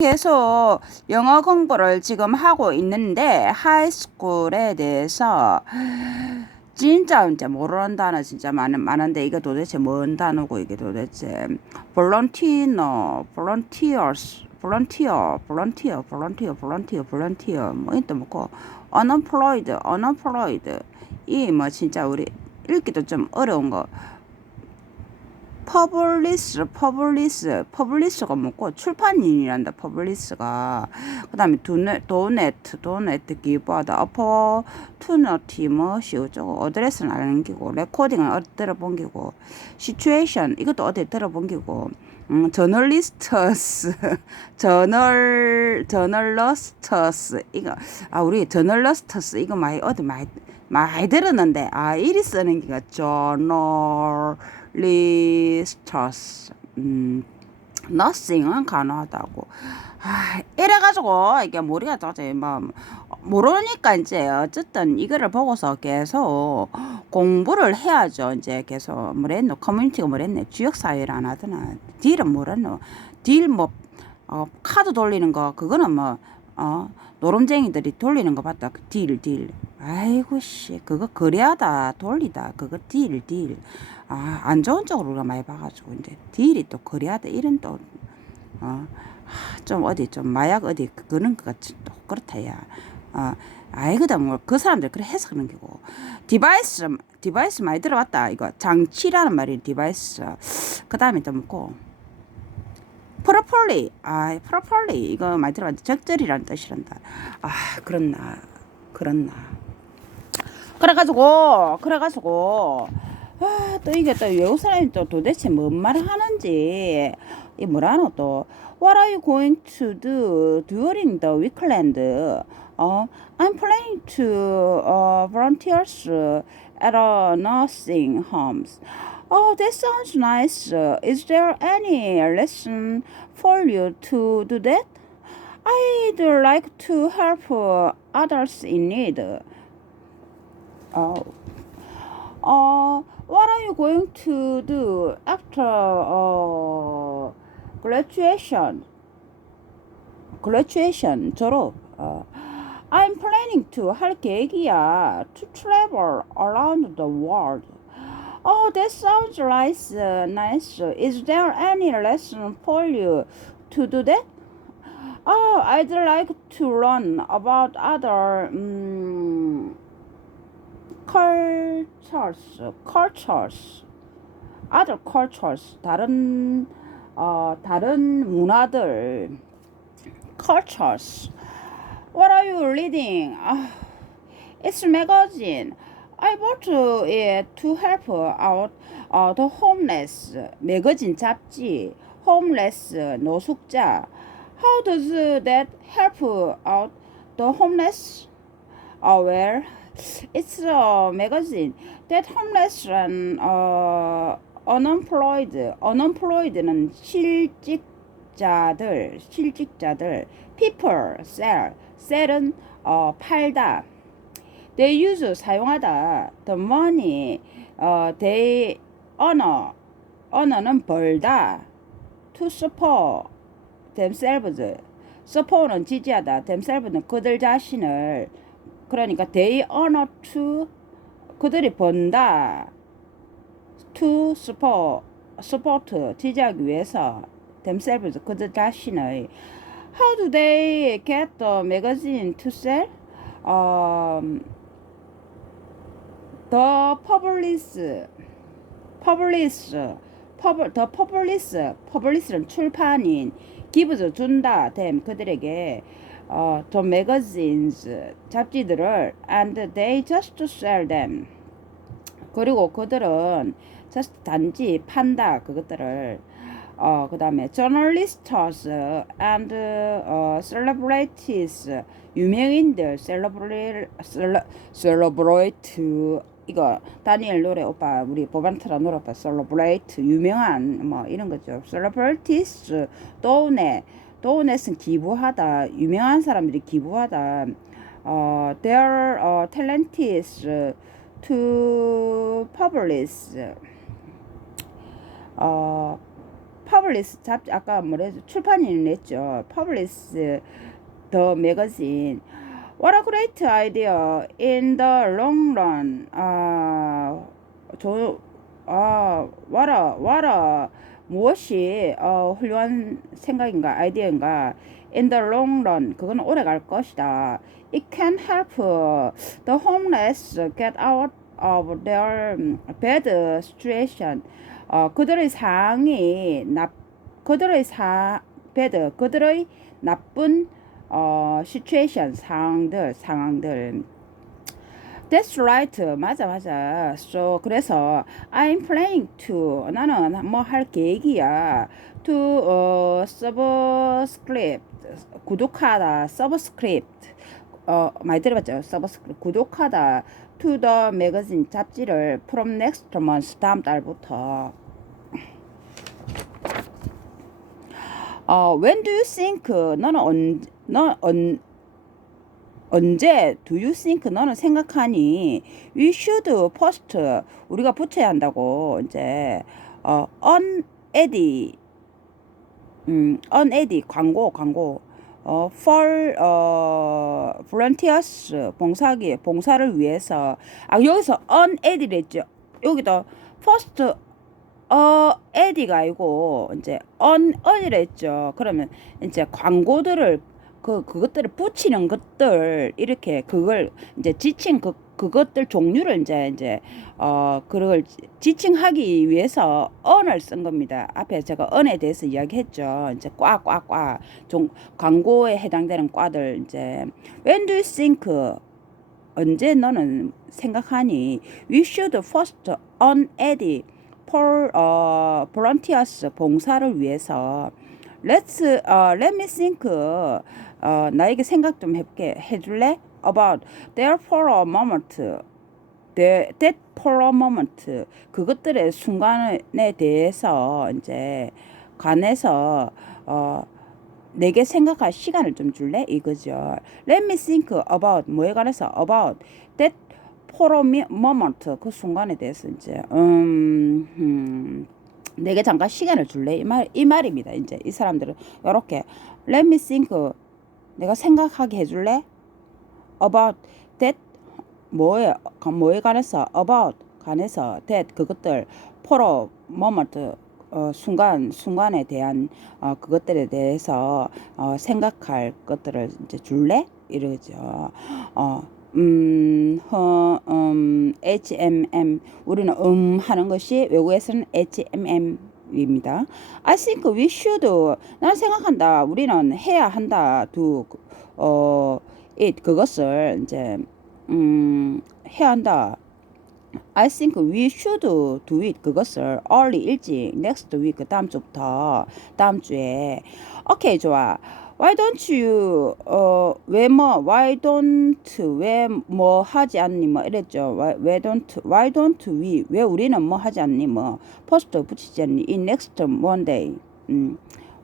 계속 영어 공부를 지금 하고 있는데 하이스쿨에 대해서 진짜 이제 모르는 단어 진짜 많은 많은데 이게 도대체 뭔 단어고 이게 도대체 volunteer, volunteers, volunteer, volunteer, volunteer, volunteer, volunteer 뭐 이또 뭐고 unemployed, unemployed 이 뭐 진짜 우리 읽기도 좀 어려운 거 퍼블리스, 퍼블리스, 퍼블리스가 뭐고 출판인이란다. 퍼블리스가 그다음에 도네, 도네트, 도네트 기부하다. 어퍼투너티 뭐시 어쩌고 어드레스는 아는 기고 레코딩은 어디 들어본 기고 시츄에이션 이것도 어디 들어본 기고 음, 저널리스터스, 저널, 저널러스터스, 이거, 아, 우리 저널러스터스, 이거 많이, 어디 많이, 많이 들었는데, 아, 이리 쓰는 게가 저널 리스터스, 음, nothing은 가능하다고. 아, 이래가지고, 이게 머리가 도저히 뭐, 모르니까 이제 어쨌든 이거를 보고서 계속 공부를 해야죠. 이제 계속 뭐랬노 커뮤니티가 뭐랬네 지역사회를 안 하더나 딜은 뭐랬노 딜뭐 어, 카드 돌리는 거 그거는 뭐 어, 노름쟁이들이 돌리는 거 봤다. 그 딜, 딜. 아이고 씨. 그거 거래하다. 돌리다. 그거 딜, 딜. 아, 안 좋은 쪽으로 우리가 많이 봐가지고 이제 딜이 또 거래하다. 이런 또 어, 하, 좀 어디 좀 마약 어디 그런 거 같이 또 그렇다 야. 어, 아이거든 뭐그 사람들 그래 그런 거고. 디바이스 디바이스 많이 들어봤다. 이거 장치라는 말이 디바이스. 그 다음에 또 뭐고 프로폴리 아 프로폴리 이거 많이 들어봤는데 적절이라는 뜻이란다 아 그렇나 그렇나 그래가지고 그래가지고 아, 또 이게 또 외국 사람이 또 도대체 뭔 말을 하는지 이 뭐라노 또 What are you going to do during the weekend? 어, I'm planning to uh, volunteers at a nursing homes. Oh, that sounds nice. Is there any lesson for you to do that? I'd like to help others in need. Oh. Uh, what are you going to do after uh, graduation? graduation 졸업. 어, I'm planning to 할 계획이야. To travel around the world. Oh, that sounds nice. uh, nice. Is there any lesson for you to do that? Oh, I'd like to learn about other um, cultures, cultures, other cultures, 다른 어 다른 문화들, cultures. What are you reading? Ah, it's a magazine. I bought it to help out uh, the homeless. 매거진 잡지. homeless 노숙자. How does that help out the homeless? Uh, well, it's a magazine that homeless and uh, unemployed, unemployed는 실직자들, 실직자들, people sell, sell은 어, 팔다. They use 사용하다. The money 어, they earn, earn는 벌다. To support themselves. support는 지지하다. themselves는 그들 자신을 그러니까 they earn to 그들이 번다. to support support 지지하기 위해서 themselves 그들 자신의 how do they get the magazine to sell? Um, the publish publish pub, the publish publish는 출판인 gives 준다 them 그들에게 어, the magazines 잡지들을 and they just sell them 그리고 그들은 just 단지 판다 그것들을 어, 그 다음에 journalists and 어, celebrities 유명인들 celebrate celebrate 이거 다니엘 노래 오빠 우리 보반트라 노래 오빠 celebrate 유명한 뭐 이런 거죠 celebrities 도네 도넷은 기부하다 유명한 사람들이 기부하다 어, their 어, talents to publish 어, publish 잡 아까 뭐랬죠 출판인을 냈죠 publish the magazine what a great idea in the long run 아, 저, 아, what a, what a, 무엇이 어, 훌륭한 생각인가 아이디어인가 in the long run 그건 오래 갈 것이다 it can help the homeless get out of their bad situation 어, 그들의 상이 나 그들의 사 bad 그들의 나쁜 어, situation 상황들 상황들 That's right. 맞아, 맞아. So, 그래서 I'm planning to 나는 뭐 할 계획이야. To 어, subscribe 구독하다. subscript 어 많이 들어봤죠? subscribe 구독하다. To the magazine 잡지를 from next month 다음 달부터. 어, when do you think 너는 언, 너 언, 언제 do you think 너는 생각하니 we should post 우리가 붙여야 한다고 이제 어 uned 음 uned 광고 광고 어 for 어 volunteers 봉사기 봉사를 위해서 아 여기서 uned랬죠 여기도 first 어 에디가 아니고 이제 언 언이랬죠 그러면 이제 광고들을 그 그것들을 붙이는 것들 이렇게 그걸 이제 지칭 그 그것들 종류를 이제 이제 어 그걸 지칭하기 위해서 언을 쓴 겁니다. 앞에 제가 언에 대해서 이야기했죠. 이제 꽉꽉꽉 종 광고에 해당되는 과들 이제 when do you think 언제 너는 생각하니 we should first on edit for uh, volunteers 봉사를 위해서 let's uh, let me think 어, 나에게 생각 좀 해볼게 해줄래? About there for a moment, the, that for a moment 그것들의 순간에 대해서 이제 관해서 어, 내게 생각할 시간을 좀 줄래? 이거죠. Let me think about 뭐에 관해서 about that a moment 그 순간에 대해서 이제 음, 음 내게 잠깐 시간을 줄래? 이 말 이 말입니다. 이제 이 사람들은 이렇게 let me think 내가 생각하게 해줄래? about that 뭐에 뭐에 관해서 about 관해서 that 그것들 a moment 어, 순간 순간에 대한 어, 그것들에 대해서 어, 생각할 것들을 이제 줄래 이러죠. 어, 음, 허, 음, HMM 우리는 음 하는 것이 외국에서는 HMM 입니다. I think we should. 나는 생각한다. 우리는 해야 한다. do 어 it 그것을 이제 음 해야 한다. I think we should do it 그것을 early 일찍 next week 다음 주부터 다음 주에 okay, 좋아. Why don't you 어 왜뭐 Why don't 왜 뭐 하지 않니 뭐 이랬죠. Why, why don't Why don't we 왜 우리는 뭐 하지 않니 뭐 포스트 붙이지 않니 in next Monday. 음.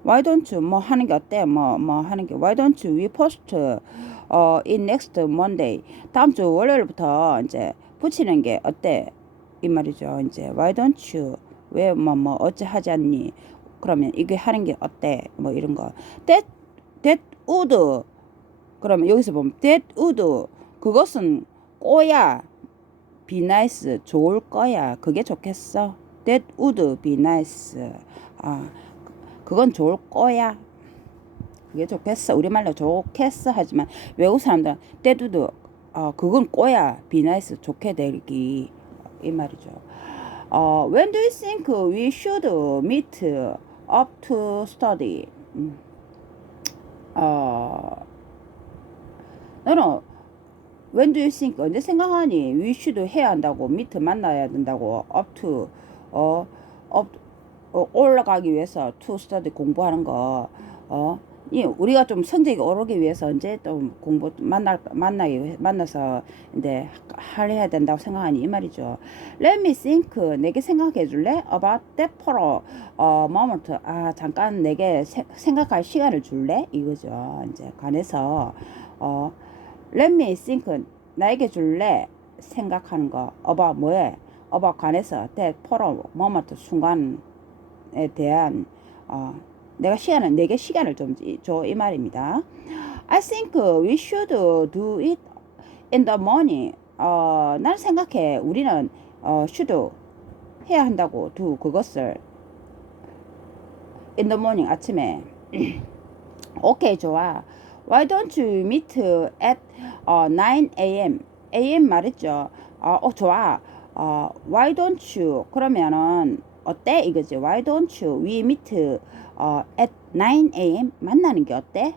Why don't you 뭐 하는 게 어때 뭐뭐 뭐 하는 게 Why don't we post 어 in next Monday 다음 주 월요일부터 이제 붙이는 게 어때 이 말이죠. 이제 Why don't you 왜 뭐뭐 뭐 어찌 하지 않니 그러면 이게 하는 게 어때 뭐 이런 거 that that would 그러면 여기서 보면 that would 그것은 꼬야 be nice 좋을 거야 그게 좋겠어 that would be nice 아 그건 좋을 거야 그게 좋겠어 우리말로 좋겠어 하지만 외국 사람들은 that would 어 그건 꼬야 be nice 좋게 되기 이 말이죠 어 when do you think we should meet up to study 음. 어, 너는 you think 언제 생각하니? Should 해야 한다고 밑에 만나야 된다고 to 어, up, 어 올라가기 위해서 to study 공부하는 거 어, 이 우리가 좀 성적이 오르기 위해서 언제 또 공부 만날 만나기 만나서 이제 할 해야 된다고 생각하니 이 말이죠. Let me think 내게 생각해 줄래? About that for a 어, moment 아 잠깐 내게 세, 생각할 시간을 줄래? 이거죠. 이제 관해서 어 Let me think 나에게 줄래? 생각하는 거 about 뭐에? about 관해서 that for a moment 순간에 대한 어, 내가 시간을 내게 시간을 좀 줘 이 말입니다. I think we should do it in the morning. 어, 난 생각해 우리는 어, should 해야 한다고 do 그것을 in the morning 아침에 오케이 좋아. Why don't you meet at 어, 9 a.m. a.m. 말했죠. 어, 어 좋아. 어, why don't you 그러면은 어때 이거지. Why don't you we meet 어, at 9 a.m. 만나는 게 어때?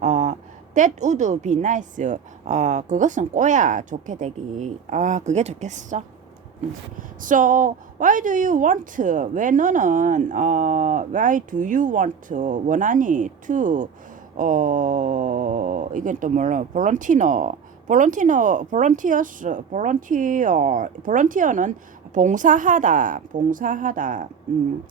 어, that would be nice. 어, 그것은 꼬야 좋게 되기. 아, 그게 좋겠어. 음. So why do you want? 왜 너는 어, why do you want? 원하니 to 어, 이건 또 몰라. Volunteer, volunteers, volunteer, volunteer는 봉사하다, 봉사하다. 음.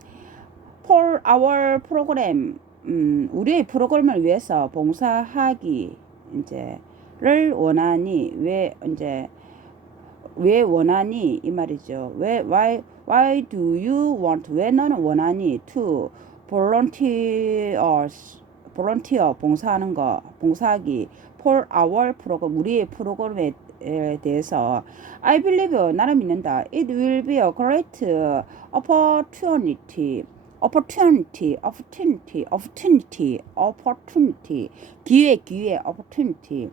for our program, 음, 우리의 프로그램을 위해서 봉사하기 이제를 원하니 왜 이제 왜 원하니 이 말이죠. 왜 why why do you want 왜 너는 원하니 to volunteers volunteer 봉사하는 거 봉사하기 for our program 우리의 프로그램에 에 대해서 I believe 나는 믿는다. It will be a great opportunity. opportunity, opportunity, opportunity, opportunity, 기회, 기회, opportunity.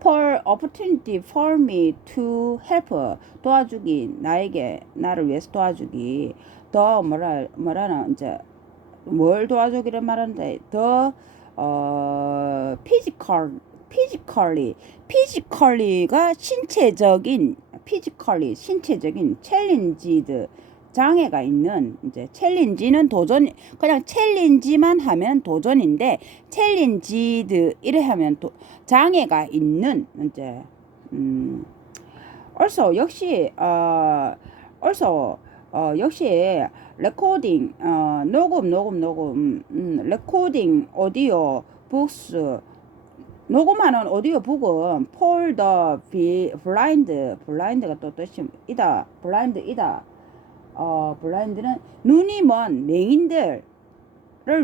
for opportunity for me to help 도와주기 나에게 나를 위해서 도와주기 더 뭐라 뭐라나 이제 뭘 도와주기를 말하는데 더 어, physical physically physically가 신체적인 physically 신체적인 challenged 장애가 있는 이제 챌린지는 도전 그냥 챌린지만 하면 도전인데 챌린지드 이래 하면 도, 장애가 있는 이제 음 also 역시 어 also 어 역시 레코딩 어 녹음 녹음 녹음 음 레코딩 오디오 북스 녹음하는 오디오 북은 폴더 비 블라인드 블라인드가 또 뜻이 이다 블라인드 이다 어, 블라인드는 눈이 먼 맹인들을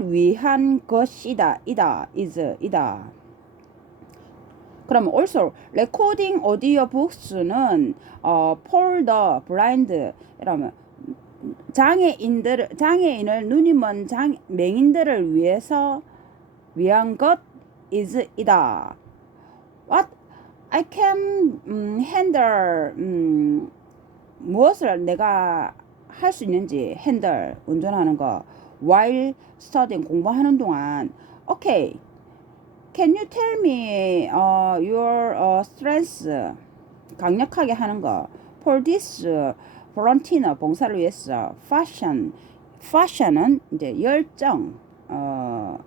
위한 것이다. 이다. is 이다. 그럼 also books는 어, for the blind 이러면 장애인들 장애인을 눈이 먼 장, 맹인들을 위해서 위한 것 is 이다. What I can 음, handle 음, 무엇을 내가 할 수 있는지 핸들 운전하는 거 while studying 공부하는 동안 okay can you tell me uh, your uh, strengths 강력하게 하는 거 for this volunteer 봉사를 위해서 fashion fashion은 이제 열정 어,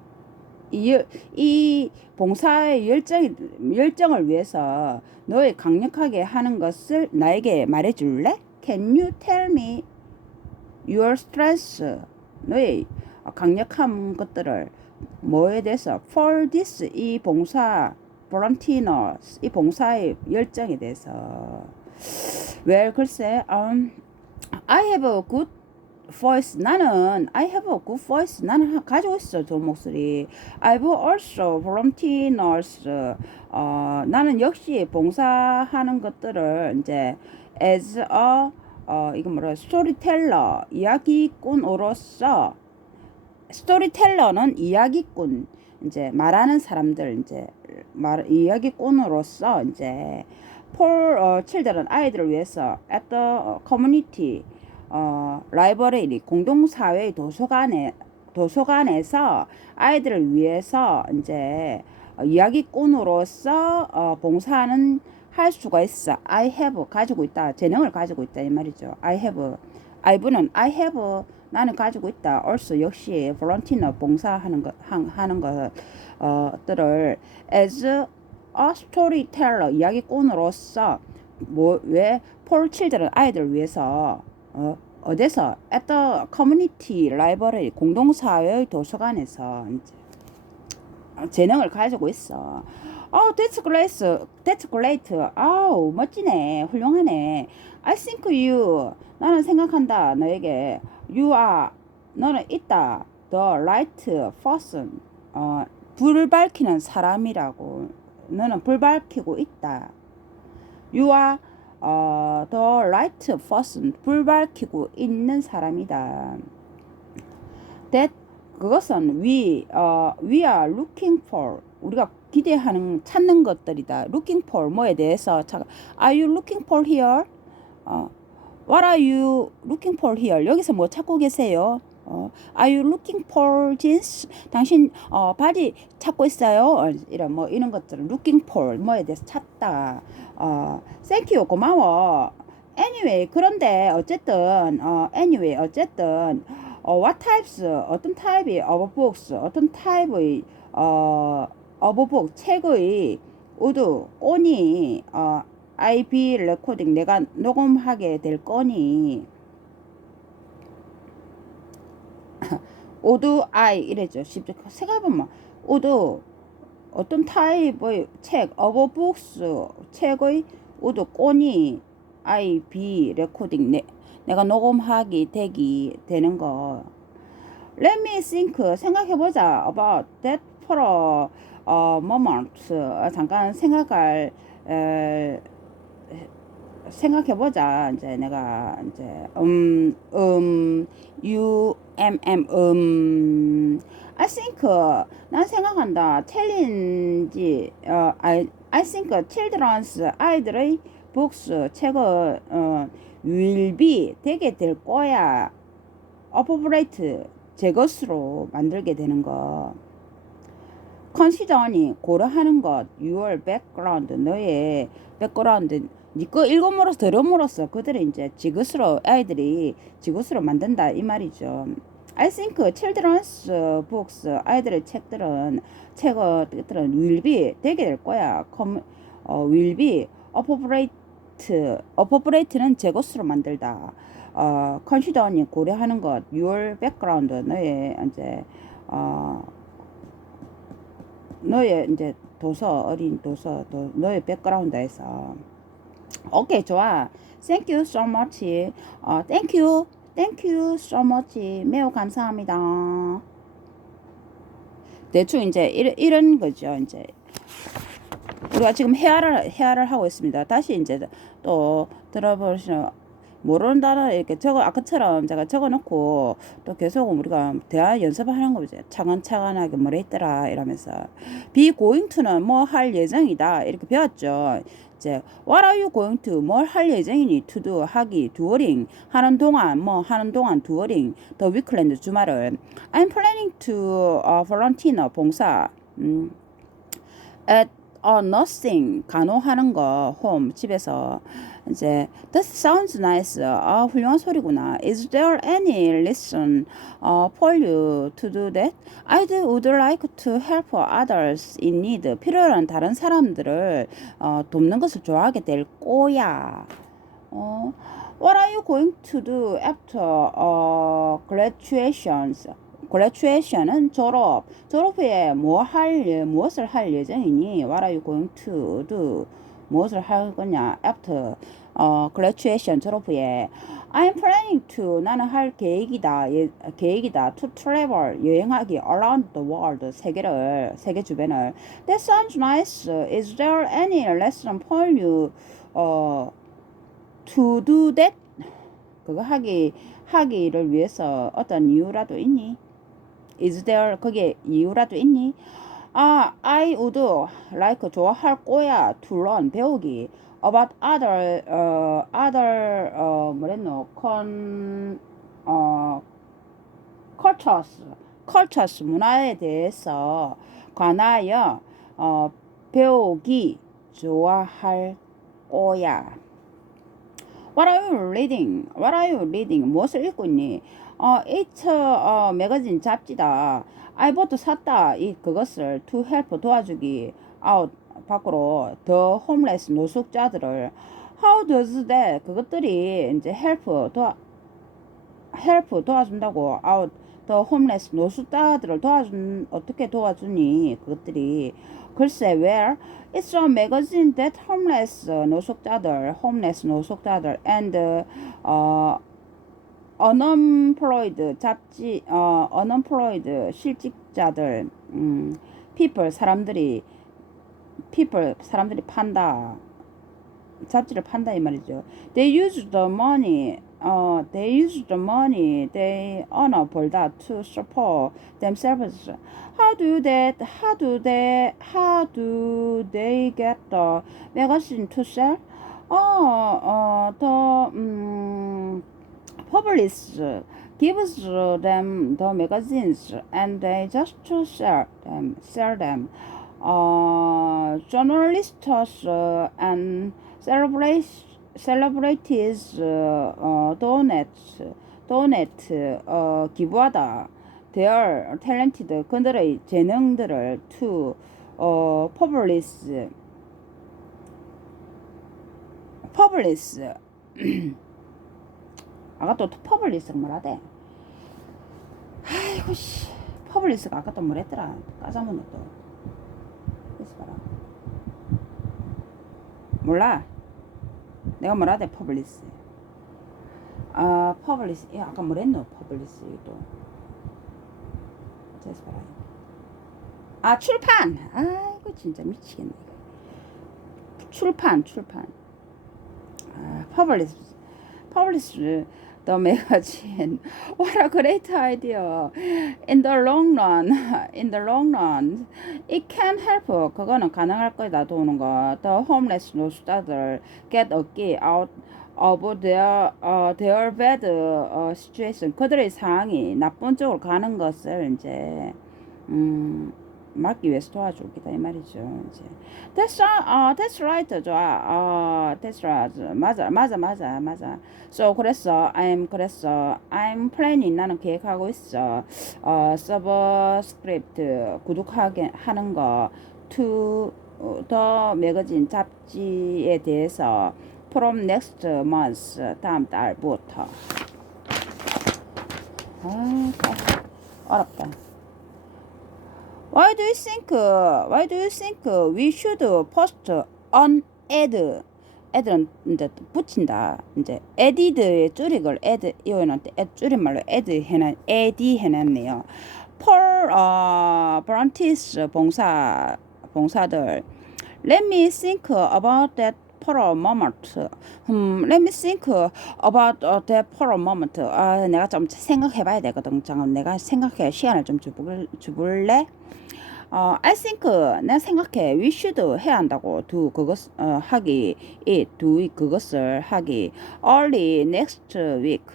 이, 이 봉사의 열정 열정을 위해서 너의 강력하게 하는 것을 나에게 말해 줄래? Can you tell me your stress 너의 강력한 것들을 뭐에 대해서? For this 이 봉사 volunteers 이 봉사의 열정에 대해서 well 글쎄 um, I have a good voice. 나는 I have a good voice. 나는 가지고 있어 좋은 목소리. I've also volunteers 어, 나는 역시 봉사하는 것들을 이제 as a 어, 이건 뭐라 스토리텔러 이야기꾼으로서 스토리텔러는 이야기꾼 이제 말하는 사람들 이제 말 이야기꾼으로서 이제 폴 어, 칠들은 아이들을 위해서 at the community 어, 라이브러리 공동사회 도서관에 도서관에서 아이들을 위해서 이제 어, 이야기꾼으로서 어, 봉사하는 할 수가 있어. I have 가지고 있다. 재능을 가지고 있다 이 말이죠. I have I've는 I have 나는 가지고 있다. also 역시 volunteer 봉사하는 것 하는 것들을 as a storyteller 이야기꾼으로서 뭐 왜 폴 칠들은 아이들 위해서 어 어디서 at the community library 공동사회 도서관에서 이제 재능을 가지고 있어. 어, that's great. That's great. 아우, 멋지네. 훌륭하네. I think you. 나는 생각한다. 너에게. You are. 너는 있다. The right person. 어, 불 밝히는 사람이라고. 너는 불 밝히고 있다. You are 어, the right person. 불 밝히고 있는 사람이다. That 그것은 we 어, we are looking for 우리가 기대하는 찾는 것들이다. looking for 뭐에 대해서 자, are you looking for here? 어, what are you looking for here? 여기서 뭐 찾고 계세요? 어, are you looking for jeans? 당신 어, 바지 찾고 있어요? 어, 이런 뭐 이런 것들을 looking for 뭐에 대해서 찾다. 어, thank you 고마워. anyway 그런데 어쨌든 어, anyway 어쨌든 어, what types 어떤 타입의 of books 어떤 타입의 어, of book 책의 우드 꼬니 어, IB 레코딩 내가 녹음하게 될 거니 오드 아이 이래죠. 쉽게 생각해보면 오드 어떤 타입의 책 of books 책의 우드 꼬니 IB 레코딩 내, 내가 녹음하기 되기 되는 거. Let me think 생각해보자 about that for a 어, moment 어, 잠깐 생각할 에, 생각해보자. 이제 내가 이제 음음 u m m 음. I think 난 생각한다. 챌린지 어 I I think children's 아이들의 books 책을 어 will be 되게 될 거야. Appropriate 제 것으로 만들게 되는 거. 컨시더니 고려하는 것. Your background 너의 백그라운드 니거 읽음으로써 들음으로써 그들이 이제 지그스로 아이들이 지그스로 만든다 이 말이죠. I think children's books 아이들의 책들은 책들은 will be 되게 될 거야. com, 어, will be appropriate appropriate는 제 것으로 만들다. 어, consider니 고려하는 것 your background 너의 이제 어, 너의 이제 도서 어린 도서 도, 너의 백그라운드에서 오케이 좋아. Thank you so much. 어 thank you. Thank you so much. 매우 감사합니다. 대충 이제 이런, 이런 거죠 이제. 우리가 지금 헤아를 헤아를 하고 있습니다. 다시 이제 또 들어보시면 모르는 단어 이렇게 적어 아까처럼 제가 적어놓고 또 계속 우리가 대화 연습하는 거죠. 차근차근하게 뭐래 있더라 이러면서. be going to는 뭐 할 예정이다 이렇게 배웠죠. 이제 what are you going to? 뭘 할 예정이니? To do 하기 during. 하는 동안 뭐 하는 동안 during. the weekend 주말을. I'm planning to uh, volunteer 봉사. 음, at a nursing 간호하는 거 home 집에서 이제 that sounds nice. 아 훌륭한 소리구나. Is there any reason uh, for you to do that? I would like to help others in need. 필요한 다른 사람들을 어, 돕는 것을 좋아하게 될 거야. 어, what are you going to do after uh, graduations? Graduation은 졸업. 졸업 후에 뭐 할, 무엇을 할 예정이니? What are you going to do? 무엇을 할 거냐? After 어, graduation 졸업 후에 I'm planning to 나는 할 계획이다. 예, 계획이다. To travel 여행하기 around the world 세계를 세계 주변을. That sounds nice. Is there any lesson for you 어, to do that? 그거 하기 하기를 위해서 어떤 이유라도 있니? Is there 거기에 이유라도 있니? 아, I would like 좋아할 거야 to learn 배우기 about other 어 other 어 뭐랬노 con 어 cultures cultures 문화에 대해서 관하여 어 배우기 좋아할 거야. What are you reading? What are you reading? 무엇을 읽고 있니? 어, it's 어, 매거진 잡지다. Bought 샀다. 이 그것을 to help 도와주기 out 밖으로 더 홈레스 노숙자들을 how does that 그것들이 이제 help 도와 help 도와준다고 out 더 홈레스 노숙자들을 도와준 어떻게 도와주니 그것들이 글쎄 where it's a magazine that homeless 노숙자들 homeless 노숙자들 and 어 unemployed 잡지 어 unemployed 실직자들 음 people 사람들이 people 사람들이 판다 잡지를 판다 이 말이죠. They use the money 어 they use the money they earn 벌다 to support themselves. How do that? How do they? How do they get the magazine to sell? 어, 어, the 음, publish gives them the magazines and they just to sell them, sell them. Uh, journalists uh, and celebrate, celebrities uh, uh, donate, donate uh, 기부하다. their talented 그들의 재능들을 to 어, publish publish 아까 또 publish가 뭐라대? 아이고 씨. publish가 아까 또 뭐랬더라? 까자문어 또. 봐라. 몰라. 내가 뭐라대? publish 아 publish 야 아까 뭐랬노? publish 이거 그래서 봐라. 아 출판! 아이고 진짜 미치겠네. 출판 출판. 아, publish publish the magazine. What a great idea! In the long run, in the long run, it can help. 그거는 가능할 거다 도는 거. The homeless 노숙자들 get a key out of their uh, their bad uh, situation. 그들의 상황이 나쁜 쪽으로 가는 것을 이제 음. 막기 위해서 도와주기다 이 말이죠. 이제 that's 아 that's right 좋아. 아 that's right 맞아 맞아 맞아 맞아. So 그랬어 I'm 그랬어 I'm planning 나는 계획하고 있어. 어 서브스크립트 구독하게 하는 거 to 더 매거진 잡지에 대해서 from next month 다음 달부터. 아 어렵다. Why do you think? Why do you think we should post an ad? ad는 이제 붙인다. 이제 added의 줄이걸 add add 줄임말로 add 해놨 add 해놨네요. Paul 어, Brantis 봉사 봉사들. Let me think about that for a moment. 음, let me think about uh, that for a moment. 아, 내가 좀 생각해봐야 되거든. 잠깐 내가 생각해 시간을 좀 주볼, 주볼래? 어, I think 내가 생각해 we should 해야 한다고 do 그것 어, 하기 이 do 그것을 하기 early next week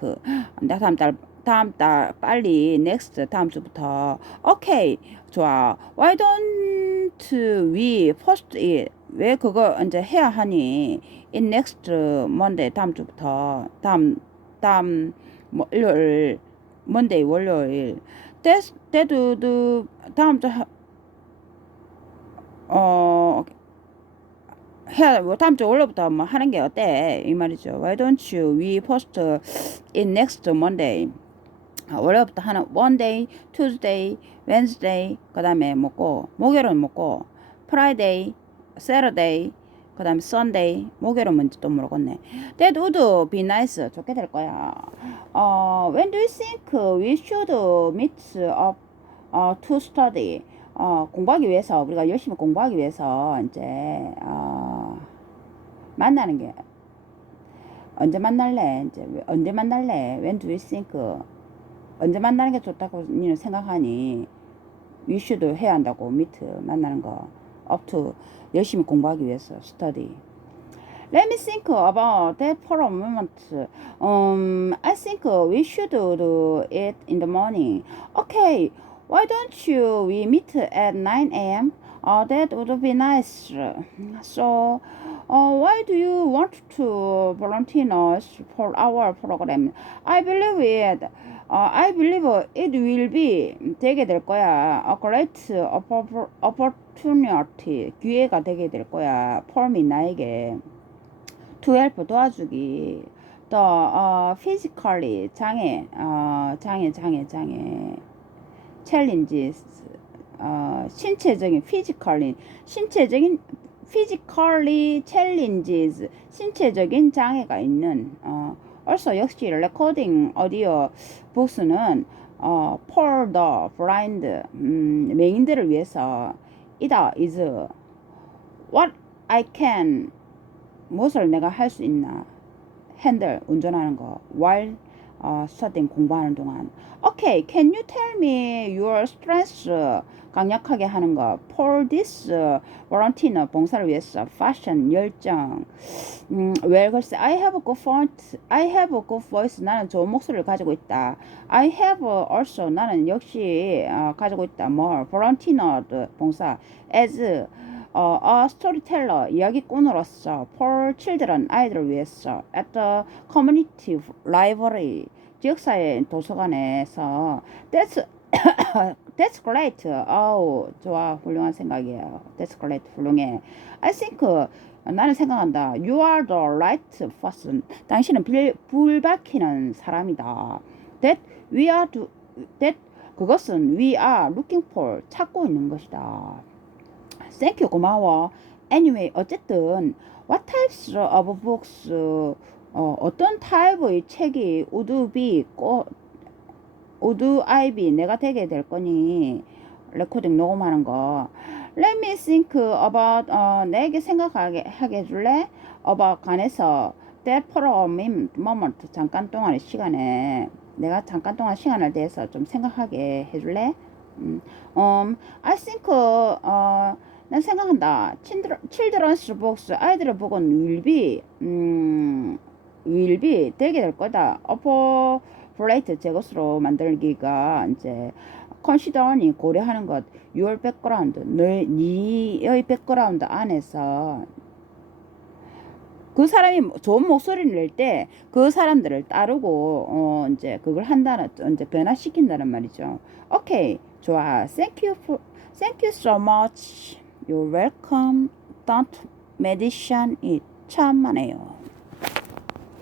내가 다음 달 다음 달 빨리 next 다음 주부터 오케이 좋아 why don't we post it 왜 그거 이제 해야 하니 in next Monday 다음 주부터 다음 다음 뭐 일요일 Monday 월요일 that that would 다음 주 하- 어 해야 뭐 다음 주 월요일부터 뭐 하는 게 어때 이 말이죠. Why don't you we post in next Monday? 아, 월요일부터 하는 Monday, Tuesday, Wednesday 그다음에 먹고 목요일은 먹고 Friday, Saturday 그다음에 Sunday 목요일은 뭔지 또 모르겠네. That would be nice 좋게 될 거야. 어 when do you think we should meet up 어, to study? 어, 공부하기 위해서 우리가 열심히 공부하기 위해서 이제 어, 만나는 게 언제 만날래? 이제 왜- 언제 만날래? When do you think? 언제 만나는 게 좋다고 니는 생각하니? We should 해야 한다고 meet 만나는 거 up to 열심히 공부하기 위해서 study. Let me think about that for a moment. Um, I think we should do it in the morning. Okay, why don't you we meet at 9 a.m.? Uh, that would be nice. So, uh, why do you want to volunteer us for our program? I believe it. Uh, I believe it will be 되게 될 거야. A great oppor- opportunity 기회가 되게 될 거야. me 나에게 to help 도와주기. 또 어, physically 장애 어, 장애 장애 장애 challenges 어, 신체적인 physically 신체적인 physically challenges 신체적인 장애가 있는 어, also 역시 레코딩 오디오 부스는 어, the blind 음, 맹인들을 위해서 이다 is what I can 무엇을 내가 할 수 있나 핸들 운전하는 거 while 어, studying 공부하는 동안 Okay, can you tell me your stress 강력하게 하는 거 for this volunteer 봉사를 위해서 fashion 열정 음, well 글쎄 I have a good voice I have a good voice 나는 좋은 목소리를 가지고 있다 I have also 나는 역시 어, 가지고 있다 more volunteer 봉사 as 어, a storyteller 이야기꾼으로서 for children 아이들을 위해서 at the community library 지역사회 도서관에서 that's that's great. 아우 좋아 훌륭한 생각이에요. That's great 훌륭해. I think 나는 생각한다. You are the right person. 당신은 빌, 불박히는 사람이다. That we are to, that 그것은 we are looking for 찾고 있는 것이다. Thank you 고마워. Anyway 어쨌든 what types of books 어, 어떤 타입의 책이 would be 꼬, would I be 내가 되게 될 거니 레코딩 녹음하는 거 Let me think about 어, 내게 생각하게 하게 해줄래? about 관해서 that a moment 잠깐 동안의 시간에 내가 잠깐 동안 시간을 대해서 좀 생각하게 해줄래? 음, um, I think 어, 난 생각한다. Books 아이들의 북은 will be 음, be 되게 될 거다. appropriate 제 것으로 만들기가 이제 consider니 고려하는 것 your background 너 니의 백그라운드 안에서 그 사람이 좋은 목소리를 낼 때 그 사람들을 따르고 어 이제 그걸 한다는 이제 변화시킨다는 말이죠. 오케이 좋아. Thank you. You're welcome. Don't meditation it. 참만해요.